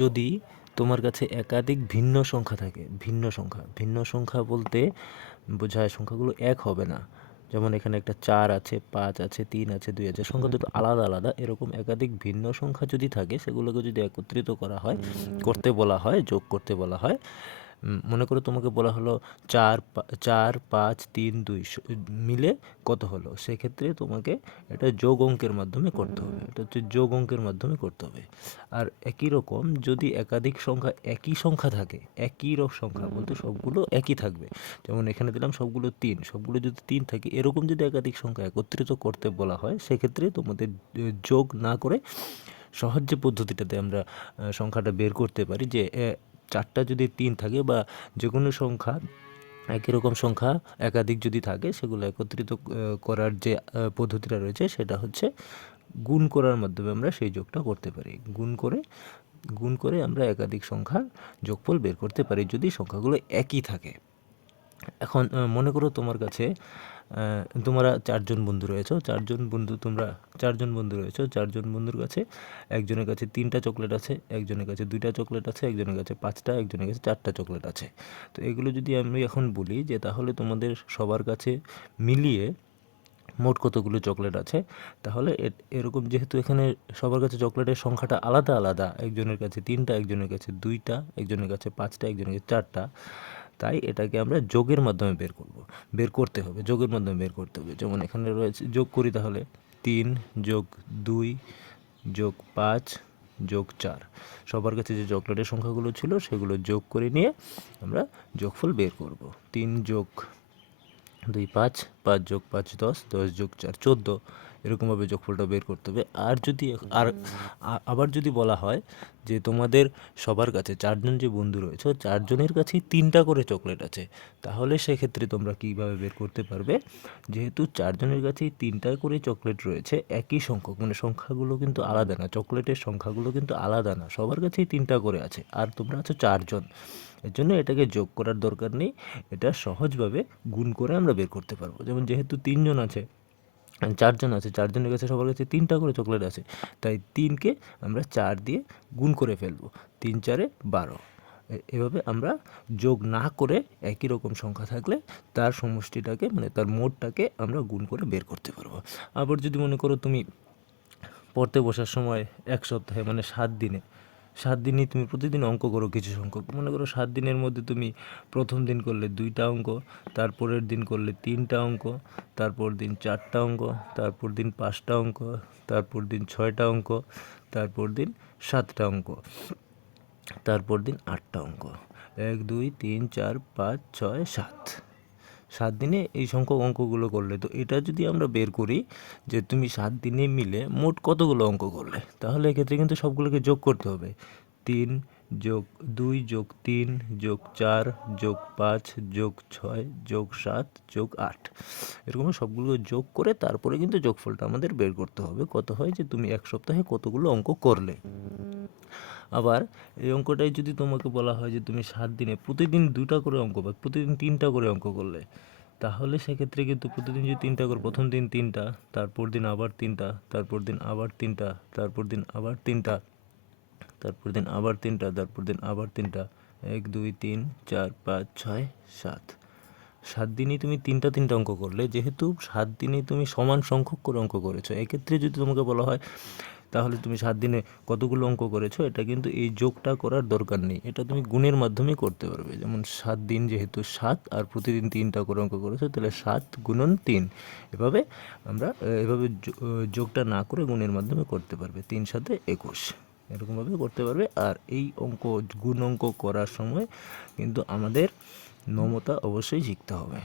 যদি তোমার কাছে একাধিক ভিন্ন সংখ্যা থাকে, ভিন্ন সংখ্যা বলতে বোঝায় সংখ্যাগুলো এক হবে না। যেমন এখানে একটা 4 আছে, 5 আছে, 3 আছে, 2 আছে, সংখ্যা দুটো আলাদা আলাদা। এরকম একাধিক ভিন্ন সংখ্যা যদি থাকে, সেগুলোকে যদি একত্রিত করা হয়, করতে বলা হয়, যোগ করতে বলা হয়। মনে করো তোমাকে বলা হলো 4, 5, 3, 2 মিলে কত হলো, সেক্ষেত্রে তোমাকে এটা যোগ অঙ্কের মাধ্যমে করতে হবে। এটা হচ্ছে যোগ অঙ্কের মাধ্যমে করতে হবে। আর একই রকম যদি একাধিক সংখ্যা একই সংখ্যা থাকে, সংখ্যা বলতে সবগুলো একই থাকবে, যেমন এখানে দিলাম সবগুলো 3, সবগুলো যদি 3 থাকে, এরকম যদি একাধিক সংখ্যা একত্রিত করতে বলা হয়, সেক্ষেত্রে তোমাদের যোগ না করে সহজ যে পদ্ধতিটাতে আমরা সংখ্যাটা বের করতে পারি, যে 4টা যদি 3 থাকে বা যে কোনো সংখ্যা, একই রকম সংখ্যা একাধিক যদি থাকে, সেগুলো একত্রিত করার যে পদ্ধতিটা রয়েছে, সেটা হচ্ছে গুণ করার মাধ্যমে আমরা সেই যোগটা করতে পারি। গুণ করে আমরা একাধিক সংখ্যার যোগফল বের করতে পারি যদি সংখ্যাগুলো একই থাকে। এখন মনে করো তোমার কাছে তোমরা 4জন বন্ধু রয়েছো, 4জন বন্ধু রয়েছো। 4জন বন্ধুর কাছে একজনের কাছে 3টা চকলেট আছে, একজনের কাছে 2টা চকলেট আছে, একজনের কাছে 5টা, একজনের কাছে 4টা চকলেট আছে। তো এগুলো যদি আমি এখন বলি যে তাহলে তোমাদের সবার কাছে মিলিয়ে মোট কতগুলো চকলেট আছে, তাহলে এরকম যেহেতু এখানে সবার কাছে চকলেটের সংখ্যাটা আলাদা আলাদা, একজনের কাছে 3টা, একজনের কাছে 2টা, একজনের কাছে 5টা, একজনের কাছে 4টা, তাই এটাকে আমরা যোগের মাধ্যমে বের করতে হবে, যোগের মাধ্যমে বের করতে হবে। যেমন এখানে রয়েছে, যোগ করি তাহলে 3 যোগ 2 যোগ 5 যোগ 4, সবার কাছে যে চকলেটের সংখ্যাগুলো ছিল সেগুলো যোগ করে নিয়ে আমরা যোগফল বের করব। 3 যোগ 2 5, 5 যোগ 5 10, 10 যোগ 4 14, এরকমভাবে যোগফলটা বের করতে হবে। আর যদি আবার যদি বলা হয় যে তোমাদের সবার কাছে 4জন যে বন্ধু রয়েছে, 4জনের কাছেই 3টা করে চকলেট আছে, তাহলে সেক্ষেত্রে তোমরা কীভাবে বের করতে পারবে, যেহেতু 4জনের কাছেই 3টা করে চকলেট রয়েছে, একই সংখ্যক, মানে সংখ্যাগুলো কিন্তু আলাদা না, চকলেটের সংখ্যাগুলো কিন্তু আলাদা না, সবার কাছেই 3টা করে আছে, আর তোমরা আছো 4জন, এর জন্য এটাকে যোগ করার দরকার নেই, এটা সহজভাবে গুণ করে আমরা বের করতে পারবো। যেমন যেহেতু 3জন আছে, 4জন আছে, 4জনের কাছে সবার কাছে 3টা করে চকলেট আছে, তাই 3কে আমরা 4 দিয়ে গুণ করে ফেলবো, 3 4 12। এভাবে আমরা যোগ না করে একই রকম সংখ্যা থাকলে তার সমষ্টিটাকে, মানে তার মোটটাকে আমরা গুণ করে বের করতে পারবো। আবার যদি মনে করো তুমি পড়তে বসার সময় এক সপ্তাহে, মানে 7 দিনই তুমি প্রতিদিন অঙ্ক করো কিছু সংখ্যক, মনে করো 7 দিনের মধ্যে তুমি প্রথম দিন করলে 2টা অঙ্ক, তারপরের দিন করলে 3টা অঙ্ক, তারপর দিন 4টা অঙ্ক, তারপর দিন 5টা অঙ্ক, তারপর দিন 6টা অঙ্ক, তারপর দিন 7টা অঙ্ক, তারপর দিন 8টা অঙ্ক, 1 2 3 4 5 6 7, 7 দিনে এই সংখ্যক অঙ্কগুলো করলে, তো এটা যদি আমরা বের করি যে তুমি 7 দিনে মিলে মোট কতগুলো অঙ্ক করলে, তাহলে এক্ষেত্রে কিন্তু সবগুলোকে যোগ করতে হবে। 3 যোগ 2 যোগ 3 যোগ 4 যোগ 5 যোগ 6 যোগ 7 যোগ 8, এরকম সবগুলো যোগ করে তারপরে কিন্তু যোগফলটা আমাদের বের করতে হবে, কত হয় যে তুমি এক সপ্তাহে কতগুলো অঙ্ক করলে। আবার এই অঙ্কটাই যদি তোমাকে বলা হয় যে তুমি 7 দিনে প্রতিদিন 2টা করে অঙ্ক বা প্রতিদিন 3টা করে অঙ্ক করলে, তাহলে সেক্ষেত্রে কিন্তু প্রতিদিন যদি 3টা করে, প্রথম দিন 3টা, তারপর দিন আবার 3টা, তারপর দিন আবার 3টা, তারপর দিন আবার 3টা, তারপর দিন আবার 3টা, তারপর দিন আবার 3টা, 1 2 3 4 5 6 7, 7 দিনই তুমি 3টা অঙ্ক করলে, যেহেতু 7 দিনেই তুমি সমান সংখ্যক করে অঙ্ক করেছো, এক্ষেত্রে যদি তোমাকে বলা হয় তাহলে তুমি 7 দিনে কতগুলো অঙ্ক করেছো, এটা কিন্তু এই যোগটা করার দরকার নেই, এটা তুমি গুণের মাধ্যমে করতে পারবে। যেমন 7 দিন যেহেতু 7, আর প্রতিদিন 3টা করে অঙ্ক করেছো, তাহলে 7 গুণন 3, এভাবে আমরা এভাবে যোগটা না করে গুণের মাধ্যমে করতে পারবে। 3 7 21, এরকমভাবে করতে পারবে। আর এই গুণ অঙ্ক করার সময় কিন্তু আমাদের নমতা অবশ্যই শিখতে হবে।